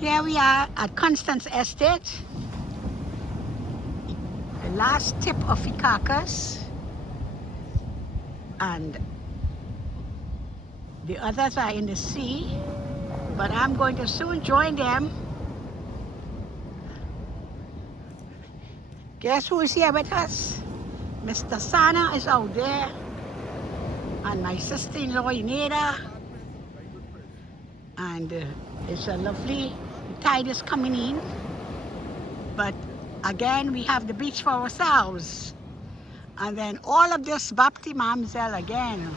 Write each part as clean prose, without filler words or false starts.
Here we are at Constance Estate, the last tip of Icacus, and the others are in the sea, but I'm going to soon join them. Guess who is here with us? Mr. Sana is out there, and my sister-in-law Ineda, and it's a lovely, the tide is coming in, but again we have the beach for ourselves, and then all of this Bapti Mamsel again.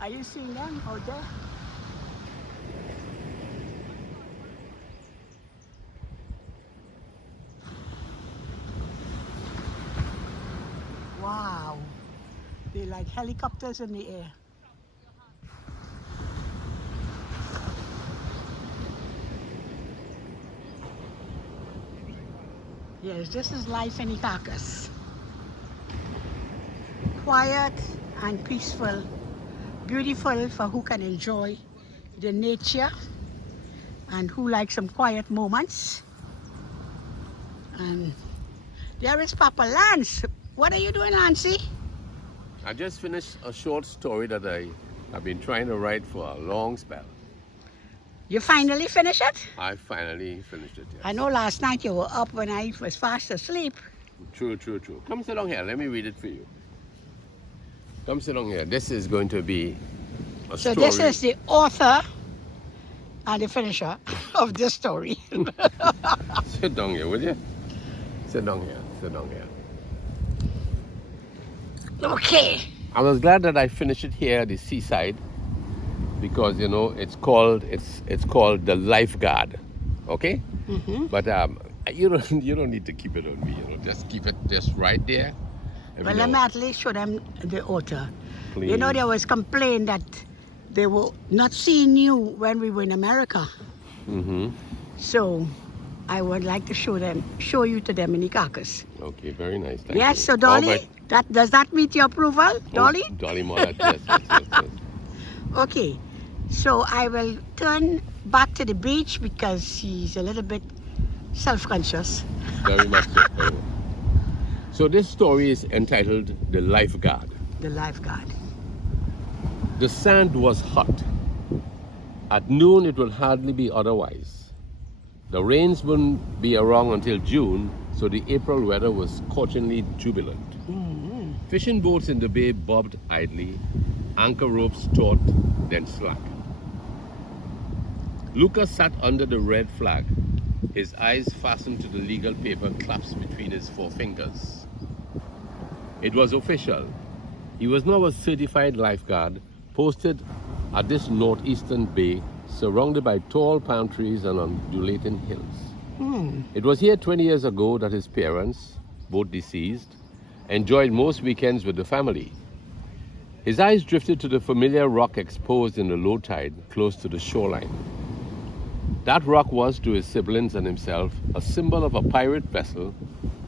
Are you seeing them out there? Wow, they're like helicopters in the air. Yes, this is life in Icacus. Quiet and peaceful, beautiful for who can enjoy the nature and who like some quiet moments. And there is Papa Lance. What are you doing, Lancey? I just finished a short story that I've been trying to write for a long spell. You finally finished it? I finally finished it, yes. I know last night you were up when I was fast asleep. True, true, true. Come sit down here. Let me read it for you. Come sit down here. This is going to be a So story. this is the author and the finisher of this story. Sit down here, will you? Sit down here. Sit down here. Okay. I was glad that I finished it here at the seaside, because you know it's called the Lifeguard, okay? But you don't need to keep it on me, you know. Just keep it just right there. And Well, let me at least show them the author. Please. You know, there was complaint that they were not seeing you when we were in America. So I would like to show you to them in Icacus. Okay, very nice. Thank Yes, you. so Dolly, All right. does that meet your approval, Dolly? Oh, Dolly Mollett, yes, yes, yes, yes. Okay, so I will turn back to the beach because she's a little bit self-conscious. Very much so. Very much. So this story is entitled The Lifeguard. The Lifeguard. The sand was hot. At noon it would hardly be otherwise. The rains wouldn't be around until June, so the April weather was scorchingly jubilant. Fishing boats in the bay bobbed idly, anchor ropes taut, then slack. Lucas sat under the red flag, his eyes fastened to the legal paper clasped between his forefingers. It was official. He was now a certified lifeguard, posted at this northeastern bay, surrounded by tall palm trees and undulating hills. It was here 20 years ago that his parents, both deceased, enjoyed most weekends with the family. His eyes drifted to the familiar rock exposed in the low tide close to the shoreline. That rock was, to his siblings and himself, a symbol of a pirate vessel,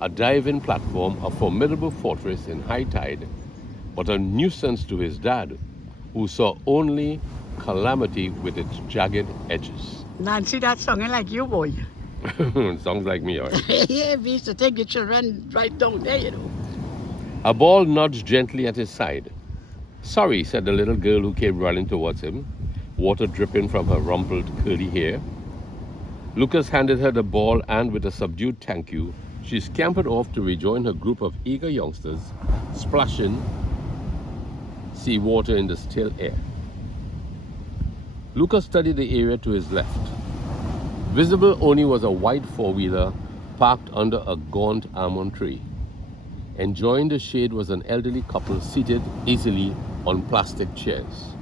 a diving platform, a formidable fortress in high tide, but a nuisance to his dad, who saw only calamity with its jagged edges. Nancy, that's sounding like you, boy. Sounds like me, all right. Yeah, we used to take the children right down there, you know. A ball nudged gently at his side. "Sorry," said the little girl who came running towards him, water dripping from her rumpled, curly hair. Lucas handed her the ball, and with a subdued thank you, she scampered off to rejoin her group of eager youngsters, splashing seawater in the still air. Lucas studied the area to his left. Visible only was a white four-wheeler parked under a gaunt almond tree. Enjoying the shade was an elderly couple seated easily on plastic chairs.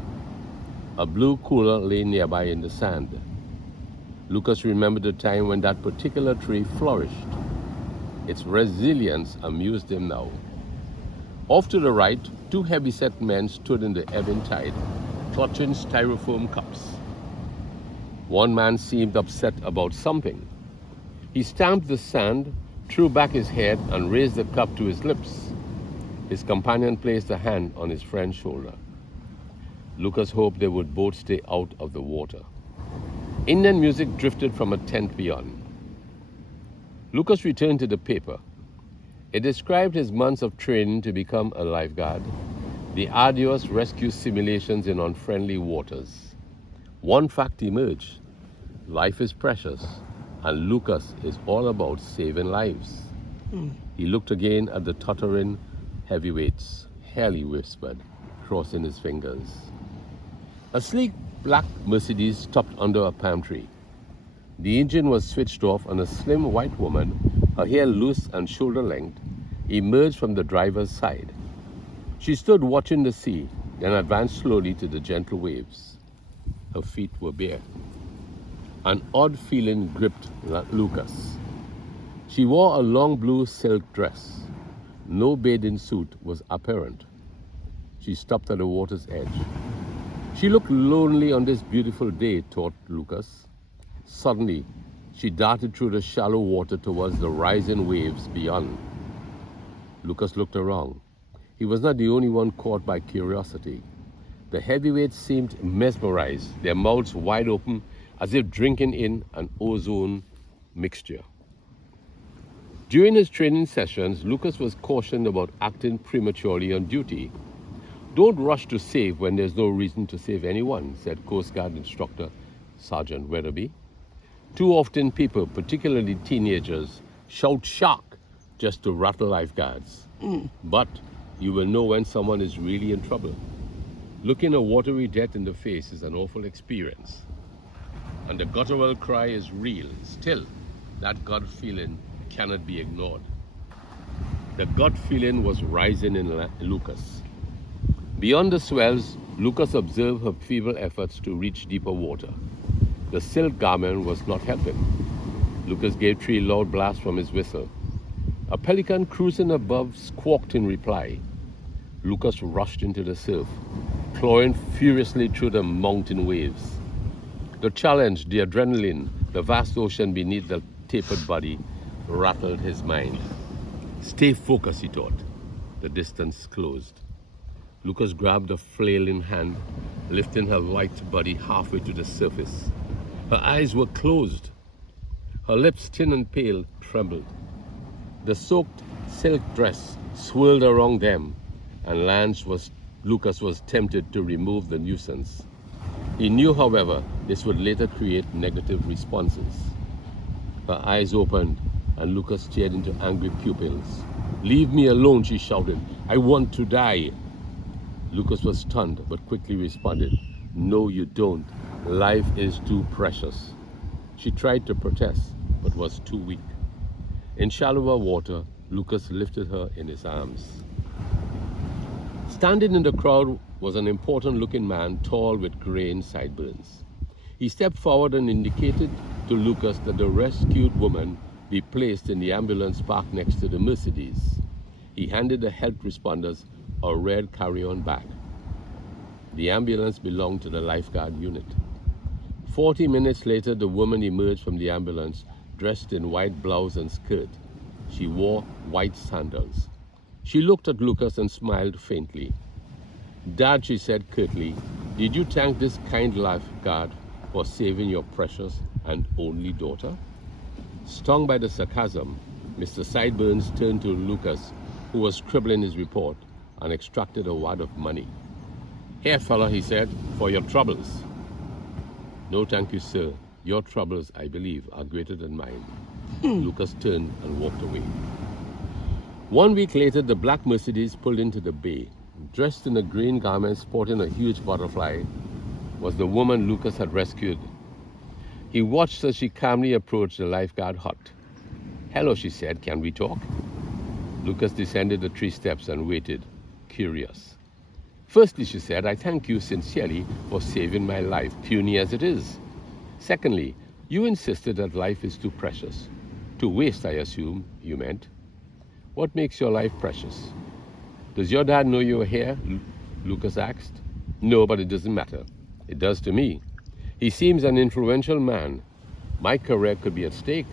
A blue cooler lay nearby in the sand. Lucas remembered the time when that particular tree flourished. Its resilience amused him now. Off to the right, two heavy-set men stood in the ebbing tide, clutching styrofoam cups. One man seemed upset about something. He stamped the sand, threw back his head, and raised the cup to his lips. His companion placed a hand on his friend's shoulder. Lucas hoped they would both stay out of the water. Indian music drifted from a tent beyond. Lucas returned to the paper. It described his months of training to become a lifeguard, the arduous rescue simulations in unfriendly waters. One fact emerged: life is precious, and Lucas is all about saving lives. He looked again at the tottering heavyweights. Hell, he whispered, crossing his fingers. A sleek black Mercedes stopped under a palm tree. The engine was switched off, and a slim white woman, her hair loose and shoulder length, emerged from the driver's side. She stood watching the sea, then advanced slowly to the gentle waves. Her feet were bare. An odd feeling gripped Lucas. She wore a long blue silk dress. No bathing suit was apparent. She stopped at the water's edge. She looked lonely on this beautiful day, thought Lucas. Suddenly, she darted through the shallow water towards the rising waves beyond. Lucas looked around. He was not the only one caught by curiosity. The heavyweights seemed mesmerized, their mouths wide open as if drinking in an ozone mixture. During his training sessions, Lucas was cautioned about acting prematurely on duty. Don't rush to save when there's no reason to save anyone, said Coast Guard instructor Sergeant Weatherby. Too often people, particularly teenagers, shout shark just to rattle lifeguards. But you will know when someone is really in trouble. Looking a watery death in the face is an awful experience. And the guttural cry is real. Still, that gut feeling cannot be ignored. The gut feeling was rising in Lucas. Beyond the swells, Lucas observed her feeble efforts to reach deeper water. The silk garment was not helping. Lucas gave 3 loud blasts from his whistle. A pelican cruising above squawked in reply. Lucas rushed into the surf, clawing furiously through the mountain waves. The challenge, the adrenaline, the vast ocean beneath the tapered body rattled his mind. Stay focused, he thought. The distance closed. Lucas grabbed a flailing hand, lifting her light body halfway to the surface. Her eyes were closed. Her lips, thin and pale, trembled. The soaked silk dress swirled around them, and Lucas was tempted to remove the nuisance. He knew, however, this would later create negative responses. Her eyes opened, and Lucas stared into angry pupils. "Leave me alone," she shouted. "I want to die." Lucas was stunned, but quickly responded, "No, you don't. Life is too precious." She tried to protest, but was too weak. In shallower water, Lucas lifted her in his arms. Standing in the crowd was an important-looking man, tall with graying sideburns. He stepped forward and indicated to Lucas that the rescued woman be placed in the ambulance parked next to the Mercedes. He handed the health responders a red carry-on bag. The ambulance belonged to the lifeguard unit. 40 minutes later, the woman emerged from the ambulance, dressed in white blouse and skirt. She wore white sandals. She looked at Lucas and smiled faintly. "Dad," she said curtly, "did you thank this kind lifeguard for saving your precious and only daughter?" Stung by the sarcasm, Mr. Sideburns turned to Lucas, who was scribbling his report, and extracted a wad of money. "Here, fella," he said, "for your troubles." "No, thank you, sir. Your troubles, I believe, are greater than mine." Lucas turned and walked away. 1 week later, the black Mercedes pulled into the bay. Dressed in a green garment sporting a huge butterfly was the woman Lucas had rescued. He watched as she calmly approached the lifeguard hut. "Hello," she said, "can we talk?" Lucas descended the 3 steps and waited, curious. "Firstly," she said, "I thank you sincerely for saving my life, puny as it is. Secondly, you insisted that life is too precious. To waste, I assume, you meant. What makes your life precious?" "Does your dad know you were here?" Lucas asked. "No, but it doesn't matter. It does to me. He seems an influential man. My career could be at stake.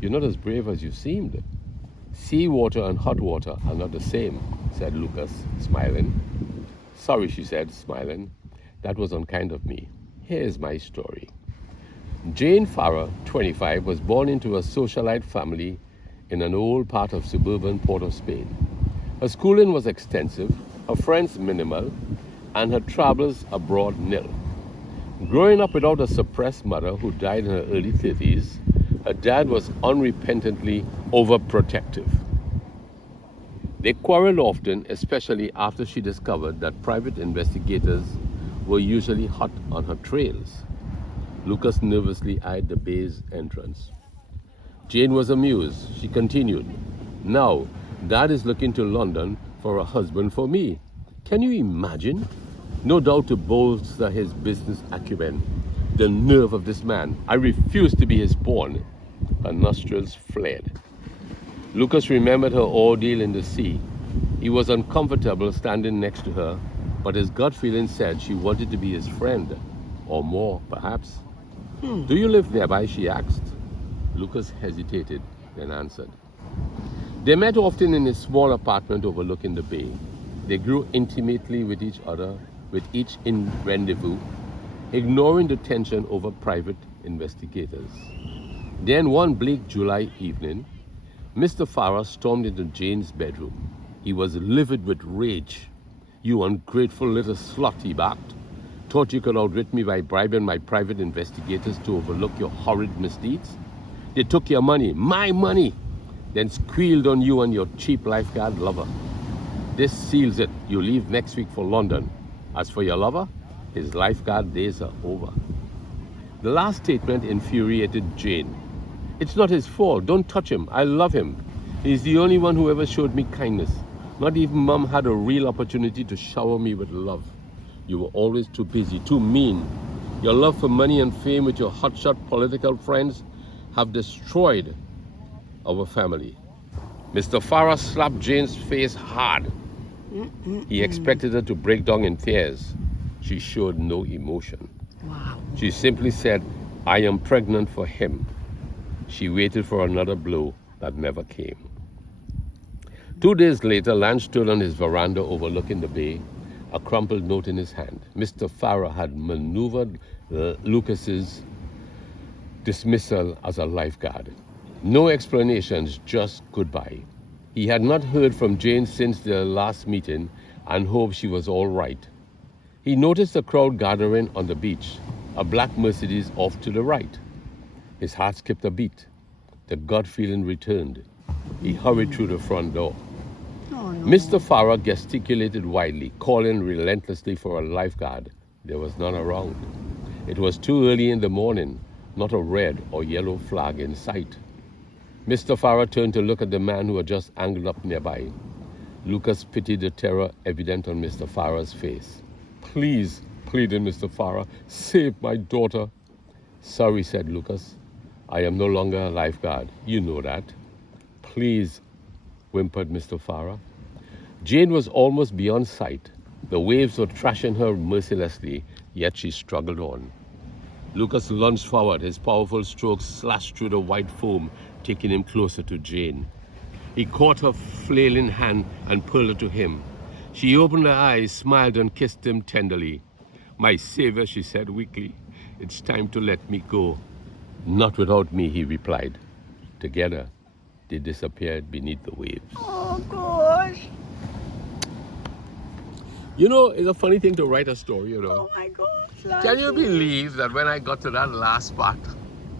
You're not as brave as you seemed." "Seawater and hot water are not the same," said Lucas, smiling. "Sorry," she said, smiling. That was unkind of me. Here's my story. Jane Farrar, 25, was born into a socialite family in an old part of suburban Port of Spain. Her schooling was extensive, her friends minimal, and her travels abroad nil. Growing up without a suppressed mother who died in her early 30s, her dad was unrepentantly overprotective. They quarreled often, especially after she discovered that private investigators were usually hot on her trails. Lucas nervously eyed the bay's entrance. Jane was amused. She continued, "Now, Dad is looking to London for a husband for me. Can you imagine? No doubt to bolster his business acumen. The nerve of this man. I refuse to be his pawn." Her nostrils flared. Lucas remembered her ordeal in the sea. He was uncomfortable standing next to her, but his gut feeling said she wanted to be his friend, or more, perhaps. "Do you live nearby?" she asked. Lucas hesitated, then answered. They met often in his small apartment overlooking the bay. They grew intimately with each other, with each in rendezvous, ignoring the tension over private investigators. Then one bleak July evening, Mr. Farrar stormed into Jane's bedroom. He was livid with rage. "You ungrateful little slut," he barked. "Thought you could outwit me by bribing my private investigators to overlook your horrid misdeeds? They took your money, my money, then squealed on you and your cheap lifeguard lover. This seals it. You leave next week for London. As for your lover, his lifeguard days are over." The last statement infuriated Jane. "It's not his fault. Don't touch him. I love him. He's the only one who ever showed me kindness. Not even Mom had a real opportunity to shower me with love. You were always too busy, too mean. Your love for money and fame with your hotshot political friends have destroyed our family." Mr. Farrar slapped Jane's face hard. He expected her to break down in tears. She showed no emotion. Wow. She simply said, "I am pregnant for him." She waited for another blow that never came. 2 days later, Lance stood on his veranda overlooking the bay, a crumpled note in his hand. Mr. Farrar had maneuvered Lucas's dismissal as a lifeguard. No explanations, just goodbye. He had not heard from Jane since their last meeting and hoped she was all right. He noticed a crowd gathering on the beach, a black Mercedes off to the right. His heart skipped a beat. The gut feeling returned. He hurried through the front door. Oh, no. Mr. Farrar gesticulated wildly, calling relentlessly for a lifeguard. There was none around. It was too early in the morning, not a red or yellow flag in sight. Mr. Farrar turned to look at the man who had just angled up nearby. Lucas pitied the terror evident on Mr. Farrar's face. "Please," pleaded Mr. Farrar, "save my daughter." "Sorry," said Lucas. "I am no longer a lifeguard. You know that." "Please," whimpered Mr. Farrar. Jane was almost beyond sight. The waves were thrashing her mercilessly, yet she struggled on. Lucas lunged forward. His powerful strokes slashed through the white foam, taking him closer to Jane. He caught her flailing hand and pulled her to him. She opened her eyes, smiled, and kissed him tenderly. "My savior," she said weakly, "it's time to let me go." "Not without me," he replied. Together, they disappeared beneath the waves. Oh, gosh. You know, it's a funny thing to write a story, you know. Oh, my gosh. Can you Lassie. believe that when I got to that last part,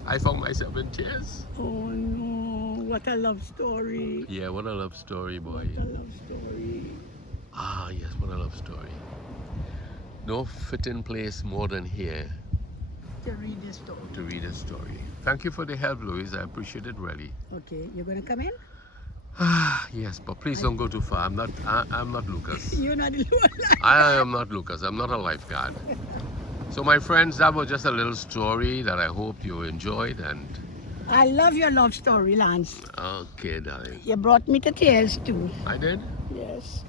I found myself in tears? Oh, no. What a love story. Yeah, what a love story, boy. What a love story. Ah, yes, what a love story. No fitting place more than here To read this story. to read a story. Thank you for the help, Louise. I appreciate it really. Okay, you're going to come in? Ah, yes, but please don't go too far. I'm not Lucas. You're not the one. I am not Lucas. I'm not a lifeguard. So, my friends, that was just a little story that I hope you enjoyed. And I love your love story, Lance. okay, darling. You brought me to tears, too. I did. Yes.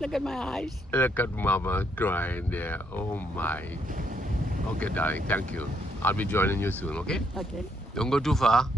Look at my eyes. Look at Mama crying there. Oh my. Okay, darling. Thank you. I'll be joining you soon. Okay. Okay. Don't go too far.